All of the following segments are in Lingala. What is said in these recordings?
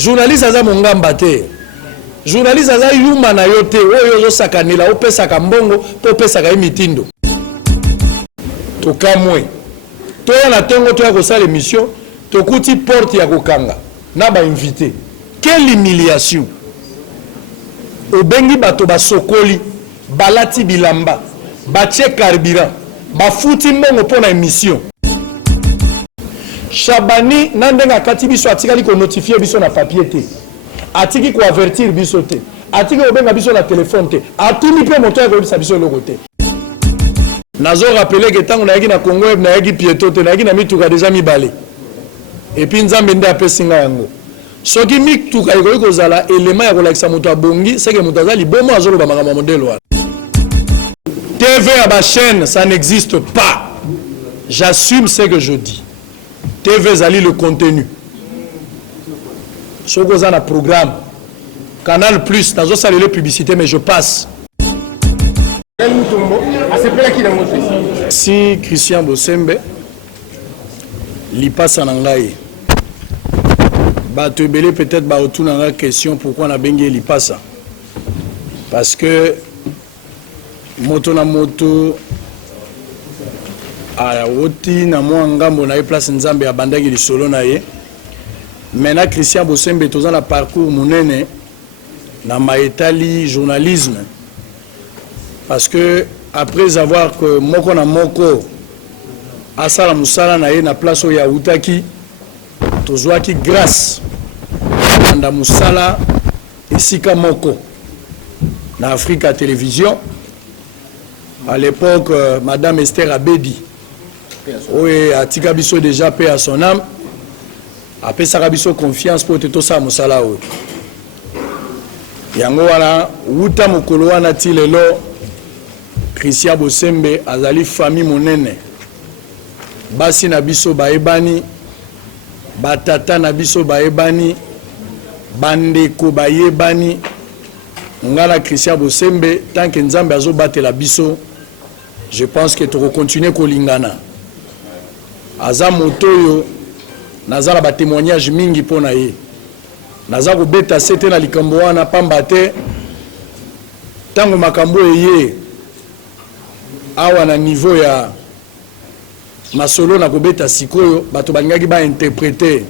journaliste aza mongamba te. Journaliste aza yuma na yo te, oyo zo sakanela opesaka mbongo po opesaka mitindo. Tokamwe. Toya na tongo toya kosala émission, tokuti porte ya kokanga na ba invité. Quelle humiliation. Obengi bato basokoli, balati bilamba, batie carburant, bafuti mbongo pona émission. Chabani nandenga kati biso atikali ko notifier biso na papier te. Atiki ko avertir biso te. Atiki obenga biso na téléphone te. Atuni pe moto ya ko bisa biso loko te. Nazo rappeler que tango na yaki na Congo na yaki pieto te na yaki na mituka déjà mibale. Et puis nzambe nde apesinga yango. Soki mituka iko kozala élément ya kolakisa moto abongi, c'est que moto azali bomo azolo ba makambo modèle wa. TV à ma chaîne, ça n'existe pas. J'assume ce que je dis. TV Zali le contenu. Ce que un programme. Canal Plus, dans ça les publicités, mais je passe. Si Christian Bosembe, il passe en anglais. Tu belé peut-être autour dans la question pourquoi on a bengue il passe. Parce que moto na moto a oti na mwanga mona e place nzambe ya bandaki li solo na ye. Maintenant Christian Bosembe tozana na parcours munene na maetali journalisme. Parce que après avoir que moko na moko asala musala na ye na place ya utaki tozwaki grâce na musala esika moko na Africa Télévision. À l'époque, Madame Esther Abedi, oui, a Tikabiso déjà paix à son âme, a fait Sarabiso confiance pour tout ça, Moussala. Yango wala, Wuta Mokoloa Natilelo, Christian Bosembe, Azali famille monene, Basi Nabiso Baebani, Batata Nabiso Baebani, Bandeko Baebani, Ngala Christian Bosembe, tant que Nzambe azo bate la biso, je pense que tu vas continuer kolingana. Aza motoyo, nazala ba témoignage mingi pona ye. Naza ko beta sete na likambo wana pambate. Tango makambo ye awa na niveau ya masolo na ko beta sikoyo, bato balingaki ba interpréter.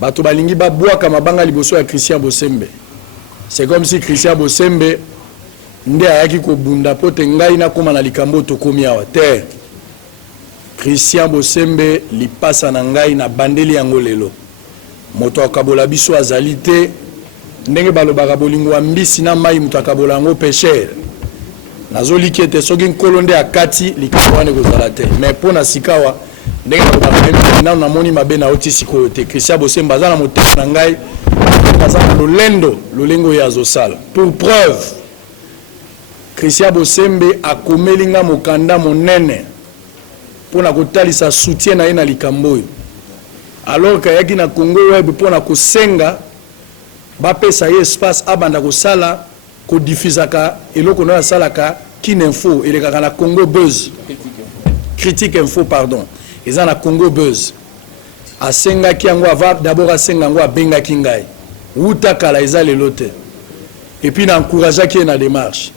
Bato balingi ba bwaka mabanga liboso ya Christian Bosembe. C'est comme si Christian Bosembe nde ayaki ko bunda pote ngai na koma na likambo to komi awa te. Christian Bosembe li passa na ngai na bandeli yango lelo. Moto akabola biso azali te ndenge balobaka bolingo wa mbisi na mai moto akabola yango pécher. Nazoli kete soki nkolo nde akati likambo wana kozala te. Mais pona sikawa ndenge balobaka na na moni mabe na oti sikoyo te. Christian Bosembe azana motema na ngai Lolengo ya Zosala. Pour preuve, Christian Bosembe a komelinga mokanda monene pour na kotalisa soutien na ye na likambo. Alors que yaki na Congo web pour na kosenga ba pesa ye espace abanda kosala ko diffusaka eloko na salaka Kinfo elekaka na Congo Buzz. Critique Info pardon. Eza na Congo Buzz. Asenga ki yango ava d'abord asenga ngo abenga kingai. Wuta kala eza lelo te. Et puis na encourager ki na démarche.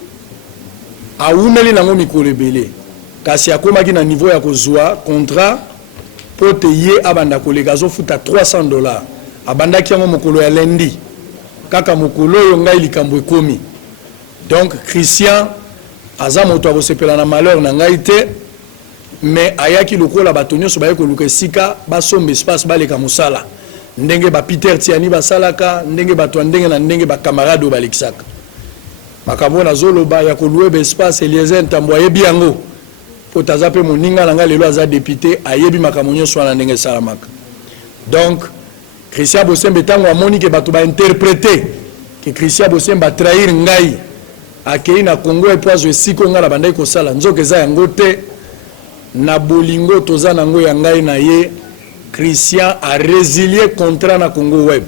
A umeli nango mikolo ebele. Kasi akomaki na niveau ya kozwa contrat pour te ye abanda koleka zo futa $300. Abanda ki yango mokolo ya lundi. Kaka mokolo yo ngai likambo ekomi. Donc Christian aza moto akosepela na malheur na ngai te. Mais ayaki lokola batonyo so baye koluka sika basombe espace baleka musala. Ndenge ba Peter Tiani basalaka, ndenge bato ndenge na ndenge ba camarade balexaka. Makambo na zoloba ya koluwe be espace Eliezer Ntambo ayebi yango. Potaza pe moninga nanga lelo aza député ayebi makambo nyonso na ndenge salamaka. Donc Christian Bosembe tango amoni ke bato ba interpréter que Christian Bosembe a trahir ngai akei na Congo epoazo esiko ngala bandai ko sala nzoke za yango te na bolingo toza nango ya ngai na ye. Christian a résilié contrat na Congo Web.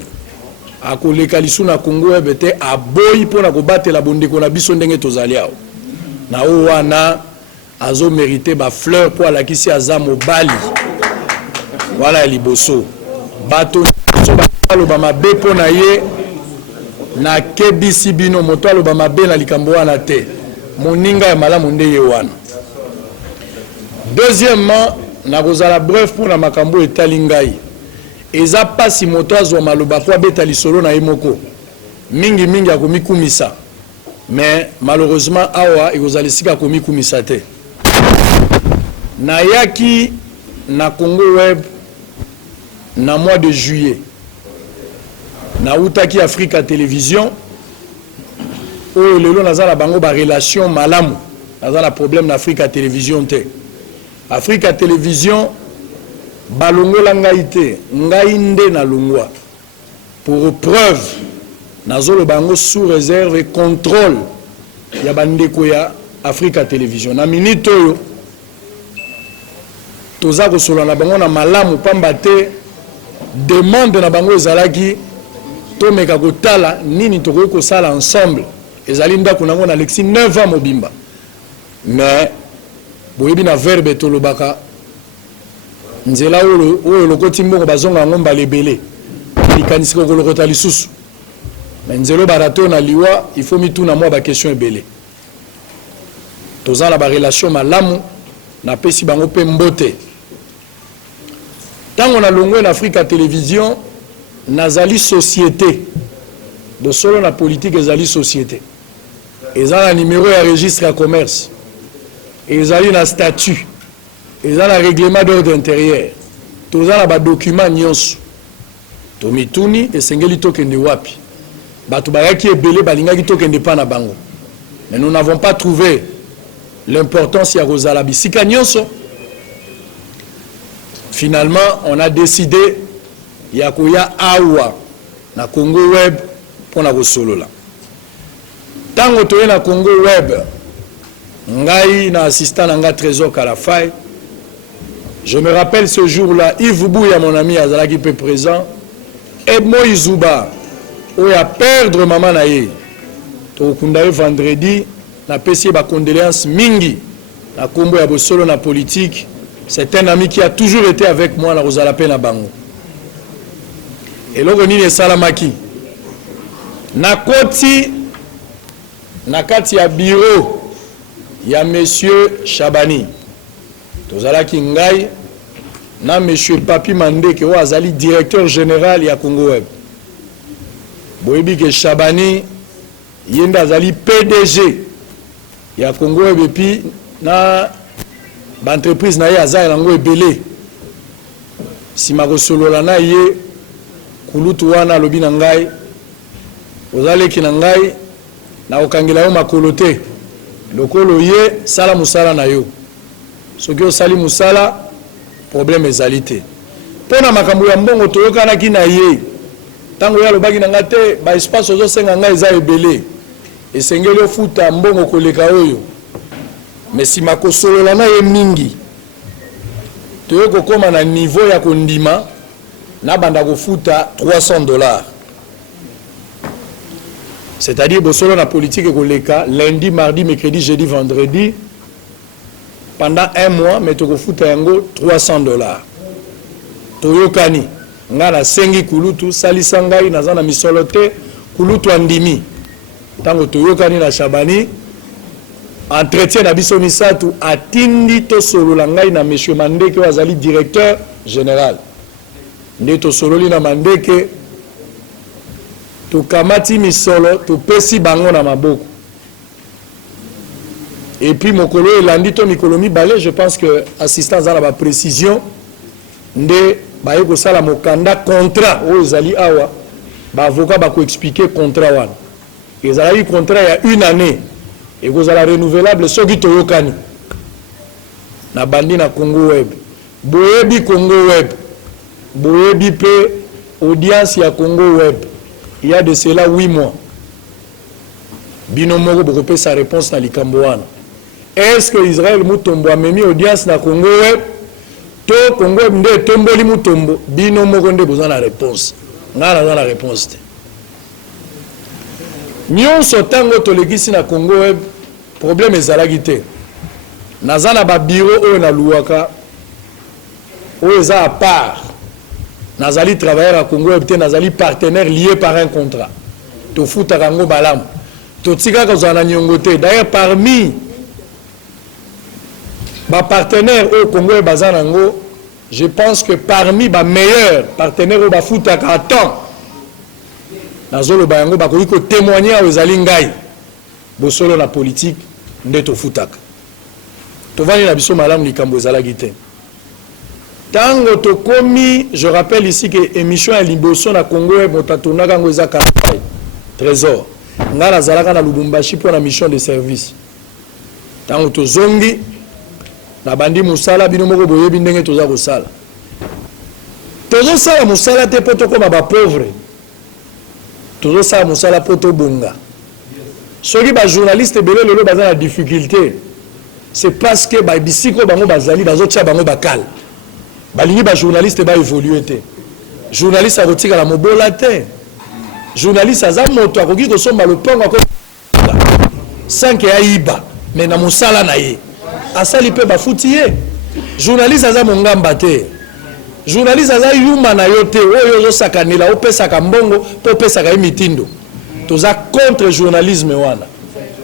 A koleka lisu na Congo Web te a boyi pona ko batela bondeko na biso ndenge tozali awo. Na o wana azo mérité ba fleur pour alakisi aza mobali. Voilà liboso. Bato aloba mabe po na ye na kebisi bino moto aloba mabe na likambo wana te moninga ya malamu nde ye wana. Deuxièmement, na kozala bref pour na makambo etali ngai eza pasi moto azwa maloba po abeta lisolo na ye moko mingi mingi akomikumisa, mais malheureusement awa ekozala esika akomikumisa te. Nayaki na Congo Web na mois de juillet na utaki Africa Télévision oyo lelo nazala bango ba relation malamu nazala problème na Africa Télévision te. Africa Télévision balongola ngai te ngai nde na longwa pour preuve nazolo bango sous réserve et contrôle ya bandeko ya Africa Télévision na minute oyo toza kosola na bango na malamu pamba te demande na bango ezalaki tomeka kotala nini tokoki kosala ensemble ezali ndako nango na Alexis 9 ans mobimba, mais boyebi na verbe tolobaka nzela oyo lokoti mbongo bazonga ngomba lebele likanisi kolokota lisusu, mais nzelo barato na liwa il faut mituna mwa ba question ebele toza na ba relation malamu na pesi bango pe mbote. Tant on a longé l'Africa Télévision, nazali société. De solo la politique ezali société. Ezali un numéro à registre à commerce. Ezali un statut. Ezali un règlement d'ordre intérieur. Tozala ba document nyonso. Tomituni esengeli tokende wapi. Batu bayaki ebele balingaki tokende pa na bango. Mais nous n'avons pas trouvé l'importance ya kozala bisika nyonso. Finalement, on a décidé yakoya awa na Congo Web pour na solo la. Tango toye na Congo Web, ngai na assistant nanga Trésor Kalafay. Je me rappelle ce jour-là, Yves Bouya, mon ami azalaki pe présent, et Moïse Zouba, où a perdre maman na ye. To kundaye vendredi na pesi ba condoléances mingi na kombo ya bosolo na politique. C'est un ami qui a toujours été avec moi na Rosala Pena Bango. Et logo nini salamaki. Na koti na kati ya bureau ya monsieur Chabani. Tozala ki ngai na monsieur Papi Mandeke o azali directeur général ya Congo Web. Boyebi ke Chabani yenda azali PDG ya Congo Web epi na l'entreprise na ye azali nango ebele sima kosolola na ye kulutu wana alobi na ngai ozaleki na ngai na okangela yo makolo te lokolo ye sala musala na yo soki osali musala problème ezali te mpona makambo ya mbongo toyokanaki na ye ntango ye alobaki na ngai te baespace ozosenga ngai eza ebele esengeli ofuta mbongo koleka oyo. Mais si ma kosolola na ye mingi toyo kokoma na niveau ya kondima na banda kofuta $300, c'est-à-dire bosolo na politique koleka lundi, mardi, mercredi, jeudi, vendredi pendant un mois, mais to kofuta yango $300. Toyo kani nga na sengi kulutu salisa ngai naza na misolo te kulutu andimi tango toyo kani na Chabani entretien na biso misatu atindi to solo la ngai na monsieur Mandeke wazali directeur général nde to sololi na Mandeke to kamati misolo to pesi bango na maboko et puis mokolo elandi to mikolo mibale. Je pense que assistance à la précision nde baye ko sala mokanda contrat o ezali awa ba avocat ba ko expliquer contrat wana ezali contrat ya 1 année et vous allez renouvelable soki toyokani na bandi na Congo Web boyebi Congo Web boyebi pe audience ya Congo Web il y a de cela 8 mois bino moko boko sa réponse na likambo wana. Est-ce que Israël mutombo amemi audience na Congo Web to Congo Web nde tomboli mutombo bino moko nde besoin la réponse ngana na la réponse te. Nyonso tango tolekisi na Congo Web problème ezalaki te naza na ba bureau oyo na luwaka oyo eza à part nazali travailleur à Congo Web te nazali partenaire lié par un contrat to futa kango balam to tika kozana nyongo te. D'ailleurs parmi ba partenaire au Congo Web bazanango, je pense que parmi ba meilleurs partenaires au ba futa ka temps nazolo bayango bakoki ko témoigner aux ezali ngai bosolo la politique nde to futaka to vani na biso malamu likambo ezalaki te. Tango to komi, je rappelle ici que émission à Liboso na Congo Web motatona kango eza campagne trésor ngala zalaka na Lubumbashi pour la mission de service. Tango to zongi na bandi musala bino moko boyebi ndenge toza kosala. Tozo sala musala te poto koma ba pauvre. Tozo sala musala poto bonga. Soki ba journaliste belé lelo baza na difficulté. C'est parce que ba bisiko bango bazali bazo tia bango bakal. Balingi ba journaliste ba évoluer te. Journaliste a rotika la mobola te. Journaliste aza moto akoki ko somba le pongo ko sans que aiba mais na musala na ye. Asali pe ba futiye. Journaliste aza mongamba te. Journaliste aza yuma na yo te. Oyo zo sakanela opesa ka mbongo po pesa ka mitindo. Toza contre journalisme wana.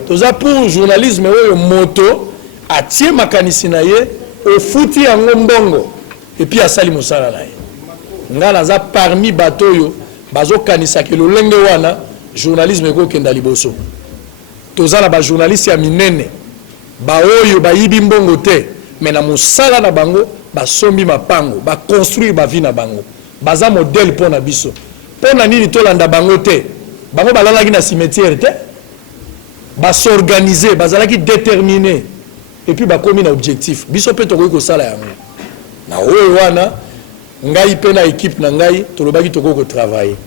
Toza pour journalisme oyo moto atie makanisi na ye o futi yango mbongo. Et puis asali musala na ye. Ngala za parmi batoyo bazo kanisa ke lo lenge wana journalisme ko kenda liboso. Toza la ba journaliste ya minene. Ba oyo ba yibi mbongo te mais na musala na bango ba sombi mapango ba construire ba vie na bango. Baza modèle pour na biso. Pona nini to landa bango te. Bango balalaki na cimetière te. Ba s'organiser, bazalaki déterminé et puis ba komi na objectif. Biso pe to ko sala yango. Na oyo wana ngai pe na équipe na ngai tolobaki toko ko travailler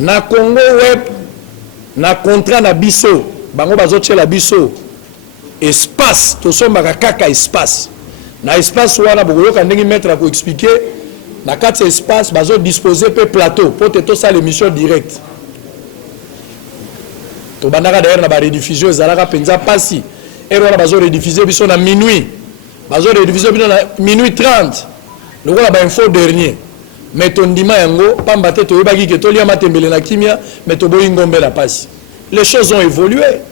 na Congo Web na contrat na biso bango bazotela biso espace to sombaka kaka espace na espace wana bokoyoka ndenge mettre ko expliquer na kati espace bazo disposer pe plateau pour te to ça l'émission directe to bandaka d'ailleurs na ba rediffusion ezalaka penza pasi et wana bazo rediffuser biso na minuit. Bazo rediffuser bino na minuit 30. Loko la ba info dernier. Mais ton dima yango pamba te to yebaki ke to lia matembele na kimia mais to boyi ngombe la passe. Les choses ont évolué.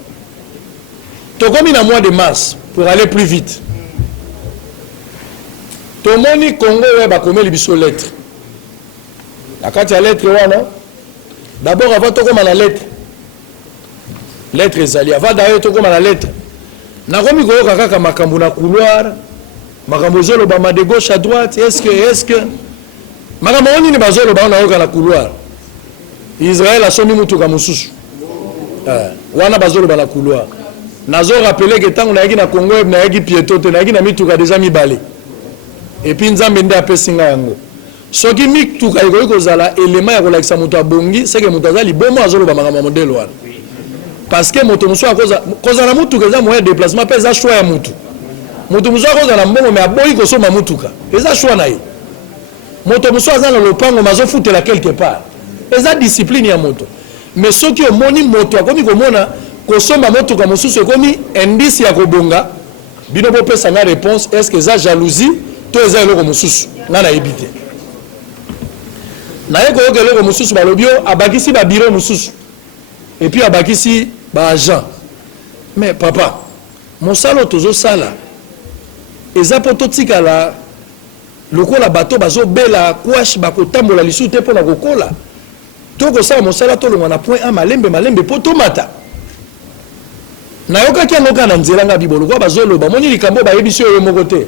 To komi na mois de mars pour aller plus vite. To moni Congo Web ba komeli biso lettre. La carte ya lettre wana. D'abord avant to koma la lettre. Lettre ezali avant d'ailleurs to koma la lettre. Na komi ko kaka makambo na couloir. Makambo zolo ba de gauche à droite, est-ce que makambo oni ni bazolo ba na yoka na couloir. Israël a somi mutuka mususu. Wana bazolo ba na couloir. Nazo rappeler que tant on a yaki na Congo na yaki pieto te na yaki na mituka déjà mibale. Et puis nzambe nde apesinga yango. Soki mituka iko zala élément ya kolakisa mutu abongi, c'est que mutu azali bomo azolo ba makambo modèle wana. Parce que moto musu akoza na mutuka za moyen de déplacement pesa choix ya mutu. Moto musu akoza na mbongo mais aboyi ko soma mutuka. Eza choix na ye. Moto musu aza na lopango mazo futela quelque part. Eza discipline ya moto. Mais soki omoni moto akomi komona ko soma mutuka mususu ekomi indice ya kobonga bino bo pesa nga réponse est-ce que eza jalousie to eza eloko mususu nga na ebité. Na yeko yoke eloko mususu balobio abakisi ba bureau mususu. Et puis abakisi ba agent. Mais papa, mon salo tozo sala. Eza poto tikala lokola bato bazo bela kwash bakotambola lisu te pona kokola. Toko sala mon sala to longa na point a malembe poto mata. Na yoka kia ngoka na nzela nga bibolo kwa bazo loba moni likambo ba yebisi yo moko te.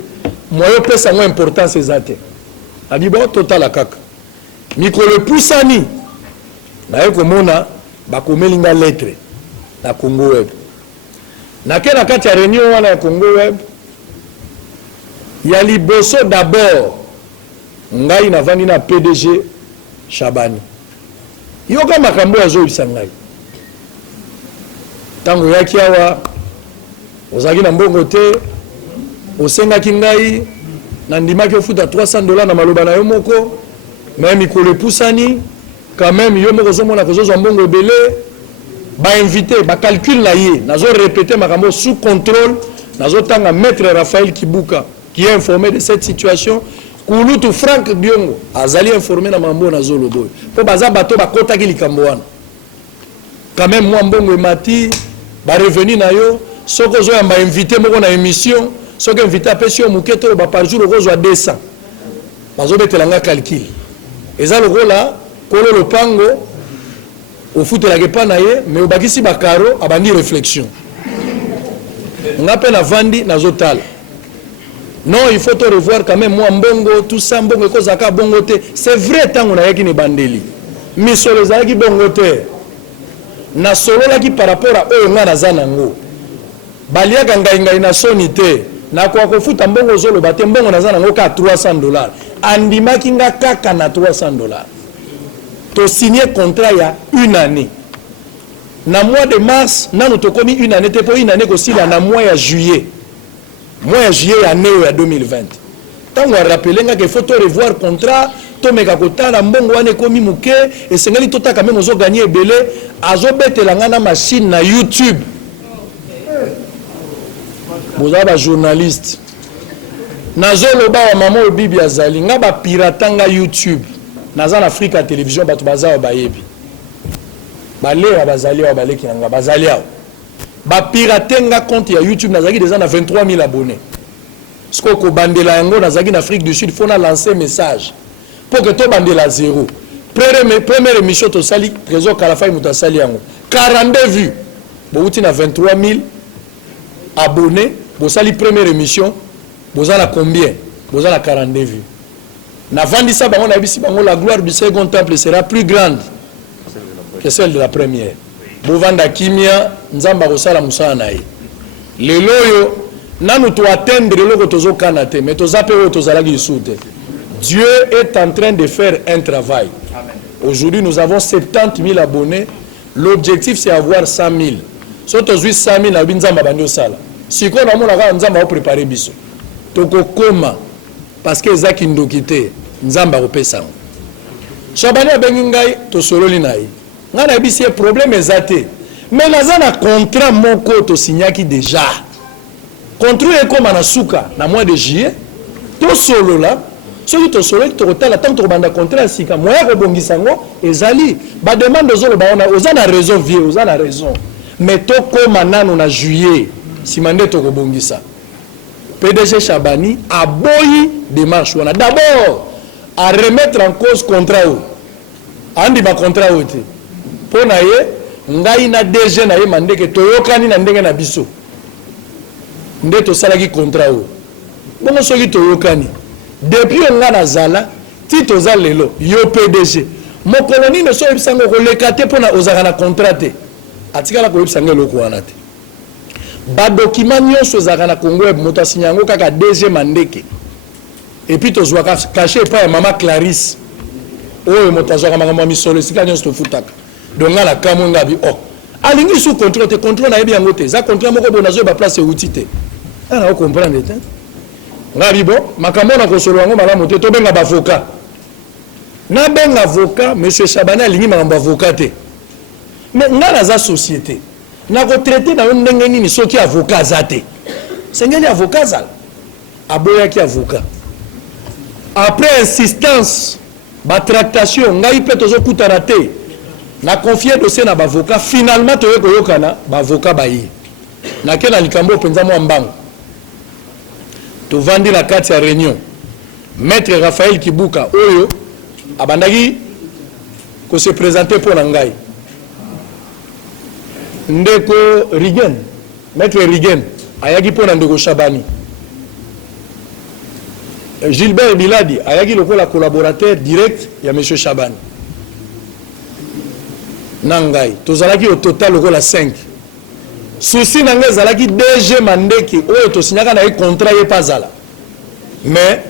Moyo pesa ngo importance ezate. Abibo total kaka. Mikolo pusani. Na yoko mona bakomelinga lettre na Congo Web. Na kena kati ya réunion wana ya Congo Web ya liboso d'abord ngai na vandi na PDG Shabani. Yoka makambo ya zoyisa ngai. Tango yaki awa ozaki na mbongo te osengaki ngai na ndimaki ofuta $300 na maloba na yo moko mais mikolo pusani quand même yo moko zomona kozo mbongo ebele ba invité ba calcul na ye nazo répéter makambo sous contrôle nazo tanga maître Raphaël Kibuka qui est informé de cette situation Kulutu Frank Biongo azali informé na mambo na zolo boy po baza bato bakota ki likambo wana quand même moi mbongo emati ba revenu na yo soko zo yamba invité moko na émission soko invité apesio muketo ba par jour ko zo 200 bazo betelanga calcul eza lokola kolo lopango au foot la gepa na ye mais obakisi ba caro abandi réflexion ngape na vandi na zotala. Non, il faut te revoir quand même. Moi, mbongo, tout ça, mbongo, kozaka, bongo te. C'est vrai, tant on a yaki ne bandeli. Mais solo zaki bongo te. Na solo laki par rapport à eux, nga na zanango. Balia ganga inga ina sonite. Na kwa kofuta mbongo zolo bate mbongo na zanango ka $300. Andima kinga kaka na $300. To signé contrat ya une année. Na mois de mars, nanu to komi une année te po une année kosi na mois ya juillet. Moi, juillet année 2020. Tant on a rappelé qu'il faut revoir le contrat, to meka kota la mbongo wane komi muke et sengali tota quand même ozo gagner belé azo bete la ngana machine na YouTube. Vous avez un journaliste. Nazo loba wa maman o bibi azali nga ba piratanga YouTube. Naza na Africa télévision batu baza ba yebi. Balé bazali wa balé kinanga bazali wa. Ba piratenga compte ya YouTube nazaki déjà na 23 000 abonnés. Ce que bandela yango nazaki na Afrique du Sud faut na lancer message pour que to bandela zéro. Première émission to sali trésor Kalafai muta sali yango 42 vues. Bouti na 23 000 abonnés, bo sali première émission, boza na combien? Boza na 42 vues. Na vandi ça bango na bisi bango la gloire du second temple sera plus grande que celle de la première. Bovanda kimia nzamba kosala musala na ye lelo yo nanu to atteindre loko tozo kanate mais tozape o tozalaki isute. Dieu est en train de faire un travail. Aujourd'hui nous avons 70 000 abonnés. L'objectif c'est avoir 100 000. So tozui 100 000 na binzamba bandi osala siko na mona ka nzamba o préparer biso toko koma parce que ezaki ndokite nzamba kopesa ngo shabani abengi ngai to sololi na ye ngana ebisi problème ezate mais naza na contrat moko to signaki déjà contrat ekoma na suka na mois de juillet to solo la soki to solo to kotala tant to banda contrat sika moya ko bongisa ngo ezali ba demande zolo ba ona oza na raison vieux oza na raison mais to koma nano na juillet simande to ko bongisa PDG Chabani a boyi démarche wana d'abord à remettre en cause contrat o andi ba contrat o te pona ye ngai na DG na ye mandeke toyokani na ndenge na biso nde to salaki contrat o bongo soki toyokani depuis nga na zala ti to za lelo yo PDG mokolo nini so ebisango koleka te pona ozaka na contrat te atikala ko ebisanga eloko wana te ba document nyonso ezaka na Congo moto asinyango kaka DG mandeke et puis to zwa caché pa ya mama Clarisse oyo moto azwaka makambo misolo sika nyonso to futaka donc la kamonga bi oh alingi sous contrôle te contrôle na yebi yango te za contrat moko bona zo ba place outi te ana ko comprendre te ngabi bo makambo na ko solo yango malamu te to benga ba avocat na benga avocat monsieur Chabani alingi makambo avocat te mais ngana za société na ko traiter na ndenge nini soki avocat zate sengeli avocat zal aboya ki avocat après insistance ba tractation ngai pe tozo kutana te na confier dossier na avocat finalement toye koyokana ba avocat bayi na kena likambo penza mo mbango to vandi la carte ya réunion maître Raphaël Kibuka oyo abandaki ko se présenter pour ngai ndeko Rigen maître Rigen ayaki pour ndeko Chabani Gilbert Biladi ayaki lokola collaborateur direct ya monsieur Chabani nangai tozalaki au total lokola 5 souci nangai zalaki DG mandeki oyo to signaka na contrat ye pazala mais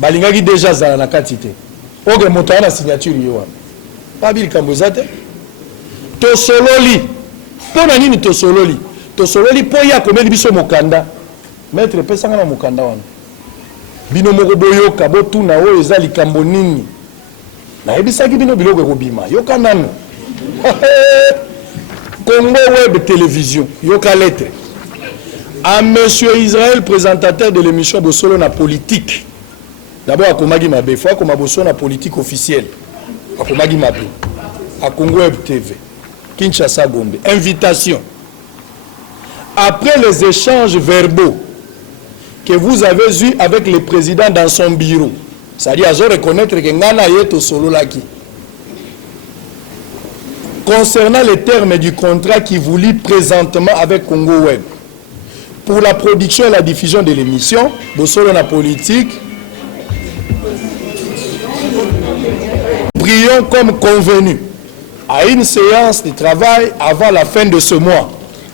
balingaki déjà zala na quantité oge moto na signature yo wana pa bil kambozate to sololi pona nini to sololi po ya komeli biso mokanda maître pesanga na mokanda wana bino moko boyoka botuna oyo eza likambo nini na ebisaki bino biloko kobima yoka nanu Congo Web Télévision yoka lettre à monsieur Israël présentateur de l'émission Bosolo na politique D'abord, à Komagi Mabe, fois comme abosso na politique officielle. À Komagi Mabe, à Congo Web TV, Kinshasa Gombe. Invitation. Après les échanges verbaux que vous avez eus avec le président dans son bureau, c'est-à-dire à reconnaître que Ngana Yeto Solo Laki. Concernant les termes du contrat qui vous lie présentement avec Congo Web, pour la production et la diffusion de l'émission, Bossolo na politique, prions comme convenu à une séance de travail avant la fin de ce mois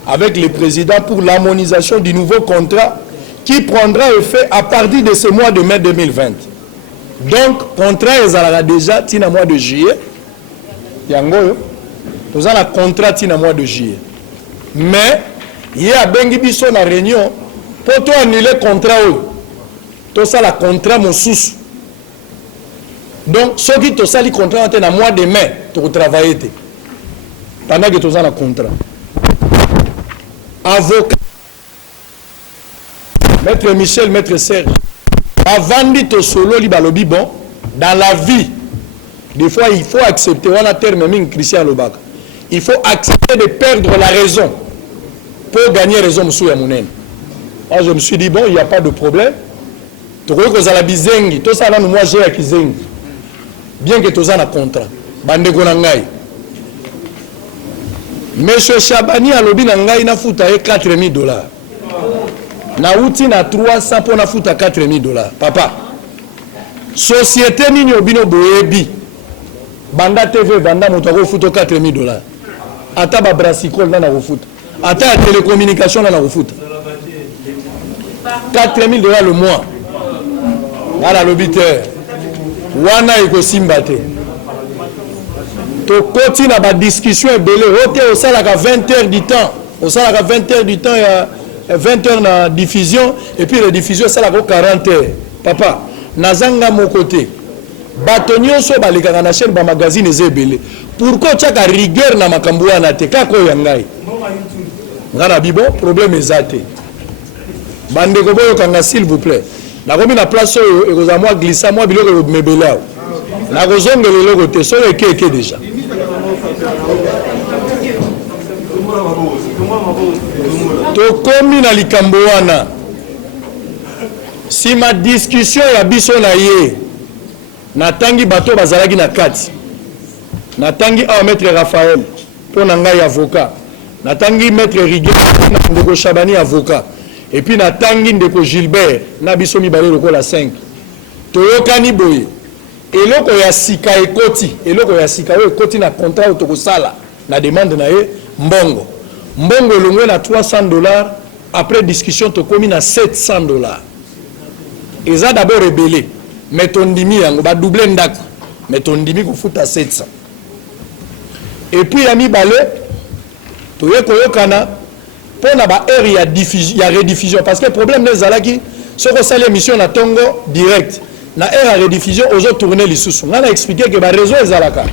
avec le président pour l'harmonisation du nouveau contrat qui prendra effet à partir de ce mois de mai 2020. Donc, contrat est déjà tina mois de juillet. Yango, nous avons un contrat tina mois de juillet. Mais, il y a bengi biso na réunion pour toi annuler le contrat. Tout ça, le contrat mon sous. Donc, ceux qui ont le contrat dans le mois de mai, tu travailler. Pendant que tu as le contrat. Avocat, Maître Michel, Maître Serge, avant de solo libalobi bon, dans la vie, des fois il faut accepter, on a terme Christian Lobaka, il faut accepter de perdre la raison pour gagner raison. Moi je me suis dit bon, il n'y a pas de problème. Tu vois que la bizengi, tout ça là nous moi j'ai à kizengi. Bien que tu aies un contrat, bande gonangai. Monsieur Chabani a lobby nangai na futa $4,000. Na outi na 300 pour na futa $4,000. Papa. Société nini obino boebi. Banda TV banda moto ko futa $4,000. Ata ba brassicole na ko futa. Ata télécommunication na ko futa. $4,000 le mois. Voilà l'obiter. Wana iko simbate. To continue à la discussion et belé. Au salaire à 20 heures du temps. Au salaire à 20 heures du temps, il y a 20 heures de diffusion. Et puis la diffusion, c'est à 40 heures. Papa, nazanga mon côté. Batonio so balika na chaîne ba magazine eze belé. Pourquoi tu as rigueur na makambua na te kako yangai? Ngana bibo problème ezate. Bande ko boyo kanga s'il vous plaît. Na komi na place oyo ekoza moi glissa moi biloko mebelao. Na kozongela lelo côté so ekeke déjà. Tokomi na likambo wana. Si ma discussion ya biso na ye natangi bato bazalaki na kati. Natangi maître Raphaël pour ngai avocat. Natangi maître Riguet na ndeko Chabani avocat. Et puis natangi ndeko Gilbert na biso mibale lokola 5. Toyokani boye. Eloko ya sika ekoti, eloko ya sika oyo ekoti na contrat otokosala na demande na ye mbongo. Mbongo elongwe na $300 après discussion tokomi na $700. Eza d'abord rebellé. Mais tondimi yango ba doubler ndako. Mais tondimi ko futa 700. Et puis ya mibale toye koyokana pona ba heure ya diffusion, ya rediffusion parce que le problème les alaki ce que ça l'émission na tongo direct. Na ère à rediffusion aux autres tourner les sous. On a expliqué que le réseau est à la carte.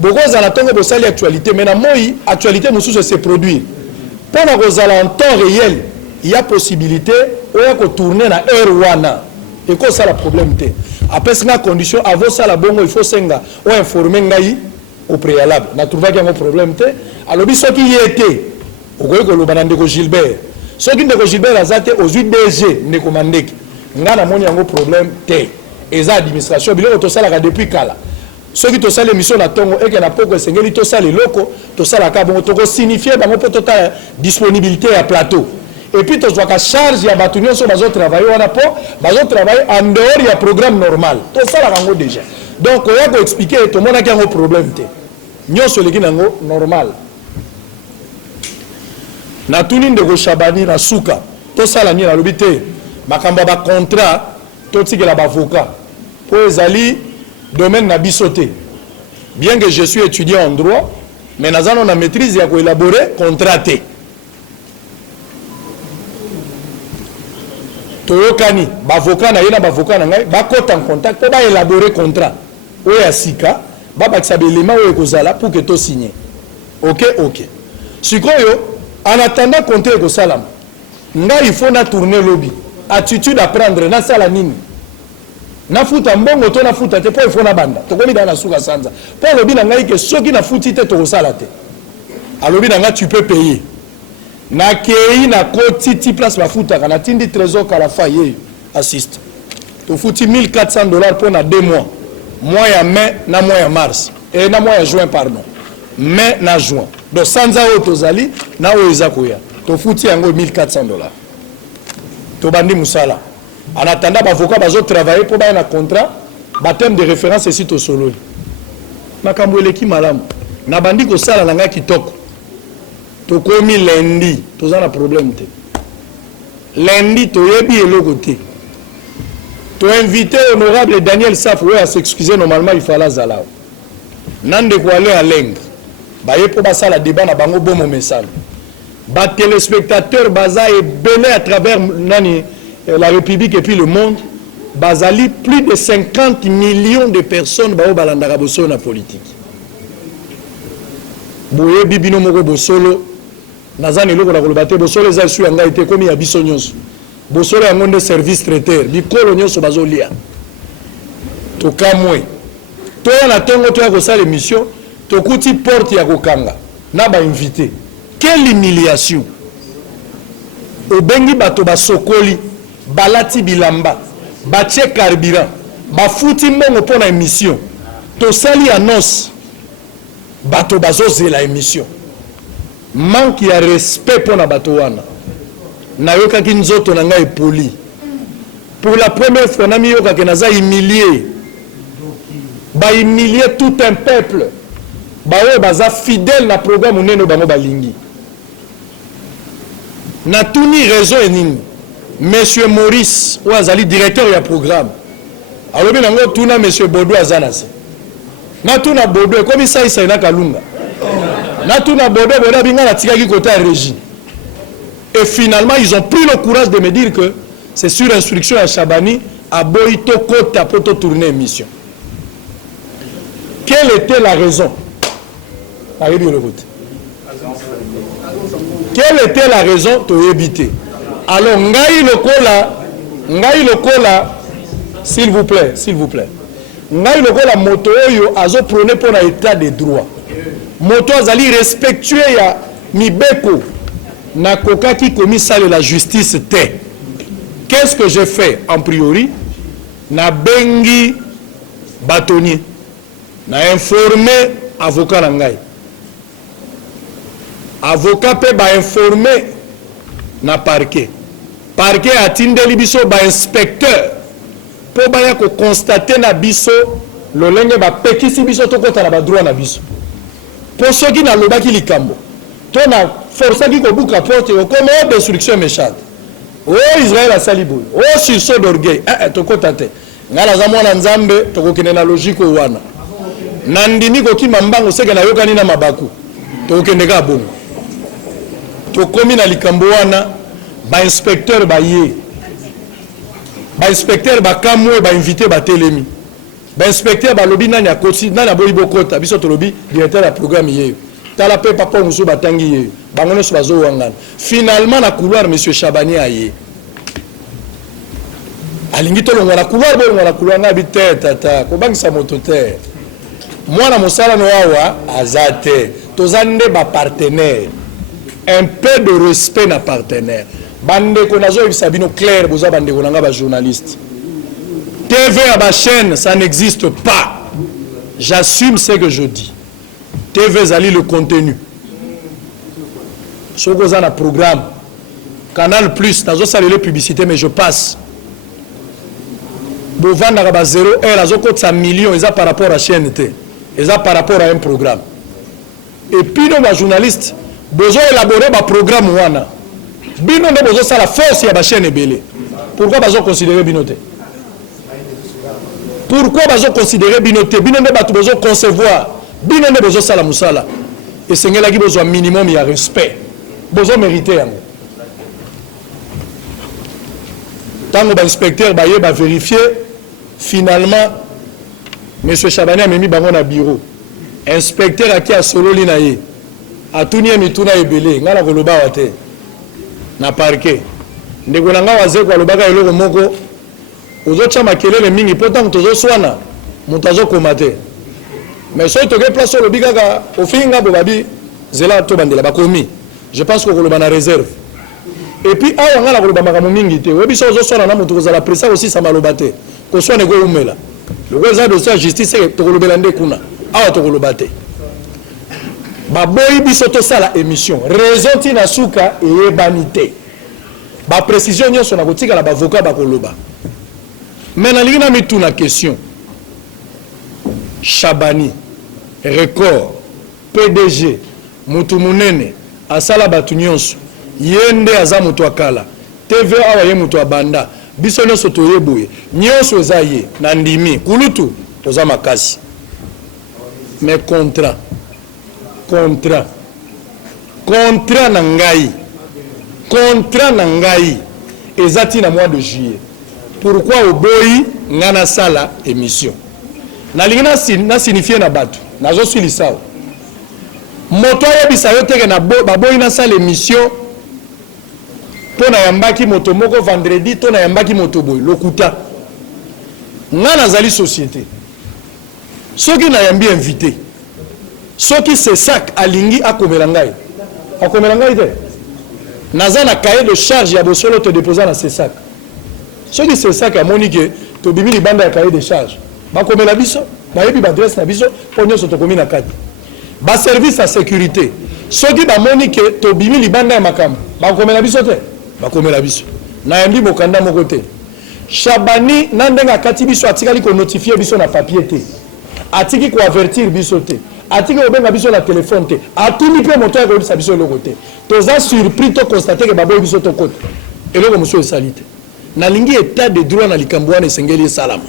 Beaucoup de gens ont besoin l'actualité, mais dans l'actualité, nous se produit. Pendant que vous allez en temps réel, il y a possibilité de tourner na ère wana. Et quoi ça le problème? Après cette condition, avant ça la bongo, il faut s'enga ou informer ngai au préalable. On a trouvé qu'il y a un problème. Alors, ce qui y était, au Gouvernement Gilbert, ce qui est Gilbert a été aux 8 DG, ne commandé. On a un problème. Et ça, l'administration, depuis Kala. Ceux qui ont fait l'émission à Tongo et qui n'ont pas fait les locaux, tout ça, ils signifié la disponibilité à plateau. Et puis, tu as charge, il y a des gens qui travaillent en dehors du programme normal. Tout ça, c'est déjà. Donc, on va expliquer tout le monde qui a un problème. Nous sommes normal. Na tunin de Chabani na Souka. Tout ça, la mienne, l'obité. Makamba ba contrat, tout ce qui est avocat. Pour les alliés, domaine n'a bisoté. Bien que je suis étudiant en droit, mais nous avons la maîtrise et à élaborer, contraté. Toyokani, avocat na yena avocat na ngai, ba cote en contact pour élaborer contrat. Oya sika, ba ba sabelema oya kozala pour que to signer. OK, OK. Sikoyo, en attendant compter ko salam. Ngai il faut na tourner lobby. Attitude à prendre na sala nini. na futa mbongo to na futa te po il faut na banda to komi dans suka sanza po lobi na ngai ke soki na futi te to sala te alobi na nga tu peux payer na kei na koti ti place ba futa kana tindi trésor kala fa ye assiste to futi $1,400 pour na 2 mois mois ya mai na mois ya mars et na mois ya juin pardon mai na juin donc sanza o tozali na o eza koya to futi yango $1,400 to bandi musala en attendant l'avocat va travailler pour un contrat baptême de référence ici au solo makambo eleki malamu na bandi ko sala na nga kitoko to komi lundi toza na problème te lundi to yebi eloko te to invité honorable Daniel Saf ouais à s'excuser normalement il fallait zala nande ko aller à Leng ba ye po ba sala débat na bango bomo message ba téléspectateurs baza et belé à travers nani la République et puis le monde, bazali plus de 50 millions de personnes bao balandaka bosolo na politique. Boye bibino moko bosolo nazani loko la kolobate bosolo za su anga été comme ya biso nyonso. Bosolo ya ngonde service traiteur, bikolo nyonso bazolia. To kamwe. To na tongo to ya ko sala émission, to kuti porte ya kokanga na ba invité. Quelle humiliation. Obengi bato basokoli balati bilamba batie carburant bafuti mbongo pour la émission to sali annonce bato bazozela émission manque ya respect pour na bato wana na yoka ki nzoto na ngai poli pour la première fois na mi yoka ke naza humilié ba humilier tout un peuple ba we baza fidèle na programme neno bango balingi na tuni raison enini Monsieur Maurice, ou azali directeur du programme. Alors bien nango tuna Monsieur Bodo azanase. Na tuna Bodo comme ça il na kalunga. Na tuna Bodo Bodo binga la tikaki côté régie. Et finalement ils ont pris le courage de me dire que c'est sur instruction à Chabani à Boito Kota pour tourner émission. Quelle était la raison? Quelle était la raison de éviter? Alors, ngai lokola, s'il vous plaît. Ngai lokola moto yo azo prôné pour l'état des droits. Moto azali respectueux ya mibeko na koka qui commis ça de la justice te. Qu'est-ce que j'ai fait en priori? Na bengi bâtonnier. Na informé avocat na ngai. Avocat peut ba informer na parquet. Parquet a tindeli biso ba inspecteur pour ba ya ko constater na biso lo lenge ba pekisi biso to kota na ba droit na biso. Pour ceux qui na lobaki likambo. To na força qui ko buka porte ko comme destruction méchante. Oh Israël a salibo. Oh sursaut d'orgueil. To kota te. Ngala za mwana nzambe to ko kene na logique wana. Nandimi ko ki mambango seke na yokani na mabaku. To kende ka bongo. To komi na likambo wana ba inspecteur ba ye ba inspecteur ba kamwe ba invité ba telemi ba inspecteur ba lobi nani akoti nani aboyi bokota biso to lobi directeur ya programme ye tala pe papa muso batangi ye bangono so bazo wangana finalement na couloir monsieur Chabani aye alingi to longa na couloir na bité tata ko bangisa moto te mwana mosala no awa azate tozande ba partenaire un peu de respect na partenaire. Bande konazo ibisabino clair boza bande konanga ba journaliste. TV à ba chaîne ça n'existe pas. J'assume ce que je dis. TV zali le contenu. Soko za na programme Canal Plus nazo salele publicité mais je passe. Bovanda ba 0 heure azoko tsa millions eza par rapport à chaîne T. Eza par rapport à un programme. Et puis nos journalistes besoin élaborer un programme wana bino ndo besoin ça la force ya ba chaîne ebele pourquoi bazo considérer binoté bino ndo batu besoin concevoir bino ndo besoin ça la musala et sengela ki besoin minimum ya respect besoin mériter yango tango ba inspecteur ba ye ba vérifier finalement monsieur Chabani a mis bango na bureau inspecteur aki a sololi na ye atunie mituna ebele ngala koloba wate na parquet ndeko nanga waze kwa lobaka eloko moko ozotia makelele mingi pourtant tozoswana moto azokomate mais soki toke place olobi kaka ofingi nga bobabi zela tobandela bakomi je pense kokoloba na réserve et puis awa nga na koloba makambo mingi te oyebi so ozoswana na moto kozala presa osisa maloba te koswana ekoumela loko eza dossier ya justice tokolobela nde kuna awa tokoloba te baboyi biso tosala émission raison ntina suka eyebani te baprécision nyonso na kotikala bavocat bakoloba mais nalingi na mituna question Chabani record PDG mutu munene asala batu nyonso yende aza mutu akala TVA awa ye mutu abanda biso nyonso toyeboye nyonso eza ye na ndimi kulutu oza makasi mais contrat na ngai ezati na mois de juillet pourquoi oboyi ngana sala émission nalingi na signifie na bato nazosilisa awa moto ayebisa yo teke na baboyi na sala émission mpo na yambaki moto moko vendredi to na yambaki moto boyi lokuta nga nazali société soki na yambi invité soki c'est sac alingi akomela ngai te naza na cahier de charge ya bosolo te déposer na c'est sac soki c'est sac amoni ke tobimi libanda ya cahier de charge bakomela biso bayebi badresse na biso mpo nyonso tokomi na kati baservice ya sécurité soki bamoni ke tobimi libanda ya makambo bakomela biso te bakomela biso nayambi mokanda moko te Chabani na ndenge akati biso atikali konotifie biso na papier te atiki koavertir biso te atiki kobenga biso na telefone te atuni mpe moto ya koyebisa biso eloko te toza surpris to constate ke baboyi biso tokota eloko mosusu esali te nalingi état de droit na likambo wana esengeli esalama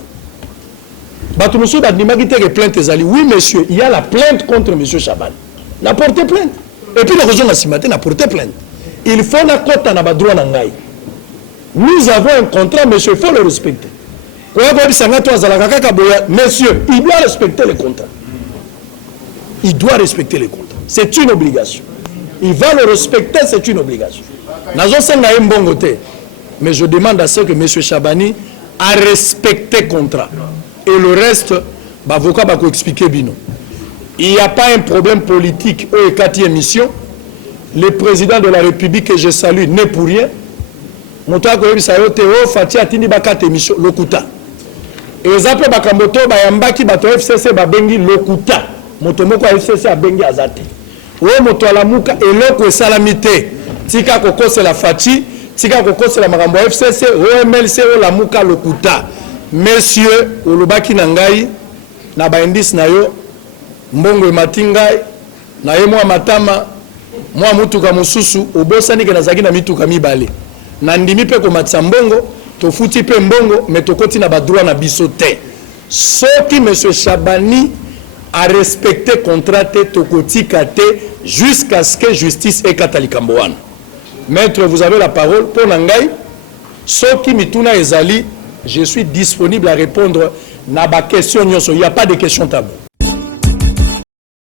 bato mosusu bandimaki teke plainte ezali oui monsieur il y a la plainte contre monsieur Chabani na porté plainte et puis nakozonga nsima te na porté plainte il faut nakota na badroit na ngai nous avons un contrat monsieur il faut le respecter koya koyebisanga to azalaka kaka boya monsieur il doit respecter les contrats il doit respecter les contrats c'est une obligation il va le respecter c'est une obligation nazosenga ye mbongo te mais je demande à ce que monsieur Chabani a respecté contrat et le reste bavocat va expliquer bino il n'y a pas un problème politique au ekati émission le président de la République que je salue n'est pour rien moto akoyebisa yo te o fati atindi bakata émission lokuta eza mpe bakambo to bayambaki bato FCC babengi lokuta moto moko ya FCC abengi aza te oyo moto alamuka eloko esalami te tika kokosela fati tika kokosela makambo ya FCC o MLC o lamuka lokuta monsieur olobaki na ngai na baindisi na yo mbongo emati ngai na ye mwa matama mwa mutuka mosusu obosani ke nazaki na mituka mibale na ndimi mpe komatisa mbongo tofuti mpe mbongo me tokoti na badroit na biso te soki monsieur Chabani a respecté contrat te tokotika te jusqu'à ce que justice ekata likambo wana maître vous avez la parole pour na ngai soki mituna ezali je suis disponible à répondre na ba question nyonso il n'y a pas de question tabou